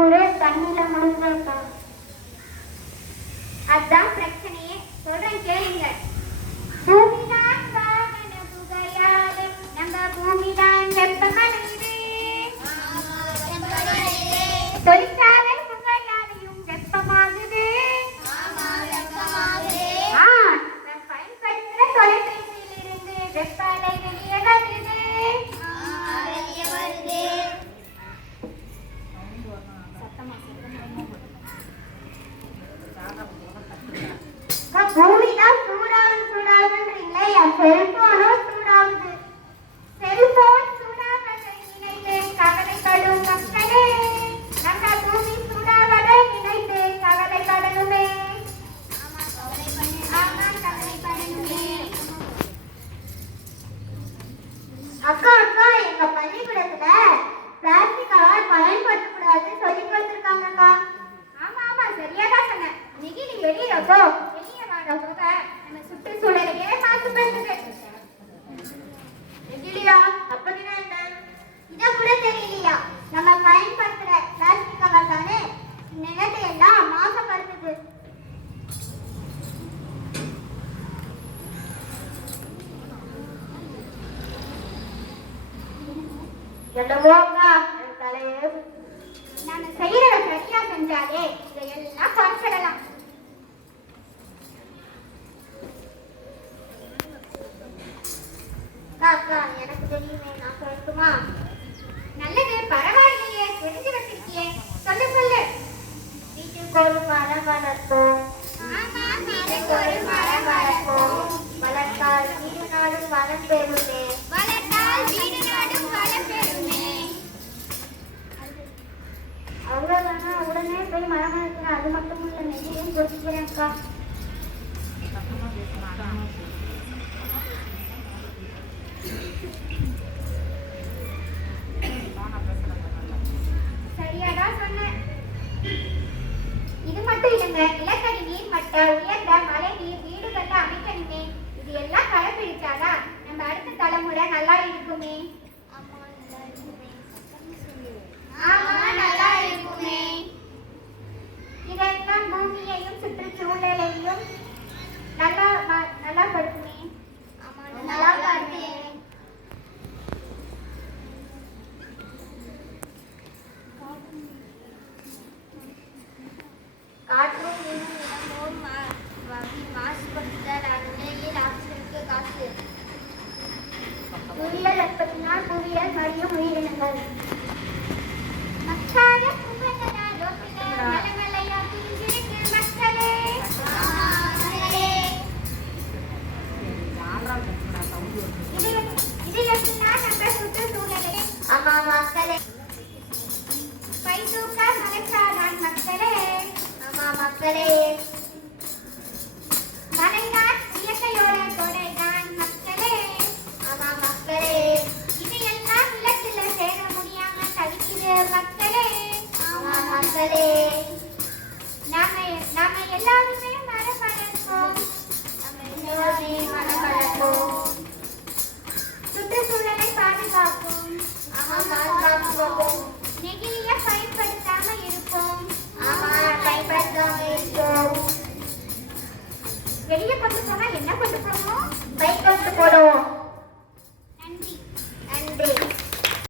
ஊரே தண்ணியில முழுங்கக்கா. அதான் பிரச்சனையே. சொல்றேன் கேளுங்க. பூமிதான் வாகன புகையாது, நம்ம பூமிதான் வெப்பமடையுது. தொழிற்சாலை புகையாலையும் வெப்பமாகுது. நாம் பயன்படுத்துற தொலைபேசியிலிருந்து வெப்ப அலை வெளியே வருது. பூமிதான் சூடாகுன்றீங்களே, என் செல்போனும் சூடாகுது. செல்போன் சூடாவதை நினைத்து கவலைப்படும் மக்களே, நம்ம பூமி சூடாவதை நினைத்து கவலைப்படணுமே. அக்கா அக்கா, எங்க பள்ளிக்கூடத்துல பிளாஸ்டிக் கவர் பயன்படுத்தக்கூடாதுன்னு சொல்லி கொடுத்துருக்காங்கக்கா. ஆமா ஆமா, சரியாதான் சொன்ன. நெகிழி வெளியில போ. வெளியே வர போக நம்ம சுற்றுச்சூழலையே மாசுபடுத்துது. நெகிழியா? அப்படின்னா என்ன? இதை கூட தெரியலையா? நம்ம பயன்படுத்துற பிளாஸ்டிக் கவர் தானே நிலத்தை எல்லாம் மாசுபடுத்துது. என்னவோ அக்கா, என் தலையே. நாம செய்யறத சரியா செஞ்சாலே இதையெல்லாம் குறைச்சிடலாம். அக்கா, எனக்கு தெரியுமே, நான் சொல்லட்டுமா? நல்லது, பரவாயில்லையே, தெரிஞ்சு வச்சிருக்கியே. சொல்லு சொல்லு. வீட்டுக்கு ஒரு மரம் வளர்ப்போம். வீட்டுக்கு ஒரு மரம் வளர்ப்போம். வளர்த்தால் வீடு நாடும் வளம் பெறுமே. வளர்த்தால் வீடு நாடும் வளம் பெறுமே. அவ்வளவுதானா? உடனே போய் மரம் வளர்க்கிறேன். அது மட்டும் இல்ல, நெகிழியும் கொதிக்கிறேன் அக்கா. சரியாதான் சொன்னேன். இது மட்டும் இல்லைங்க, நிலத்தடி நீர் மட்ட உயர்ந்த மழை நீர் வீடுகள்ல அமைக்கணுமே. இது எல்லாம் கடைபிடிச்சாதான் நம்ம அடுத்த தலைமுறை நல்லா இருக்குமே. ஆமா, நல்லா இருக்குமே. இதெல்லாம் பூமியையும் சுற்றுச்சூழலையும் நல்லா படுத்துமே. நல்லா படுத்துமே. காற்றும் இடமும் மாசுபடுத்தல் நிலையில் ஆக்சிஜனுக்கு காசு. புவியியல் உற்பத்தினால் புவியியல் மடியும் உயிரினங்கள். மக்காத கும்பலா லோகல மலமலையா பிரிஞ்சிருக்கு மக்களே. இது எப்படின்னா நம்ம சுற்றுச்சூழலை ஆமா மக்களே. பைதூக்க மலைச்சாதான் மக்களே. ஆமா மக்களே. மலைதான் இயற்கையோட கொடைதான் மக்களே. ஆமா மக்களே. இது எல்லாம் நிலத்துல சேர முடியாம தவிக்குது மக்களே. ஆமா மக்களே. நாம எல்லாருமே மரம் வளர்ப்போம். மரம் வளர்ப்போம். சுற்றுச்சூழலை பாதுகாப்போம். ஆமா பாதுகாப்போம். நெகிழிய பயன்படுத்தாம இருப்போம். ஆமா பயன்படுத்தாம இருப்போம். வெளியே கொண்டு போனா என்ன கொண்டு போவோம்? பை கொண்டு போறோம்.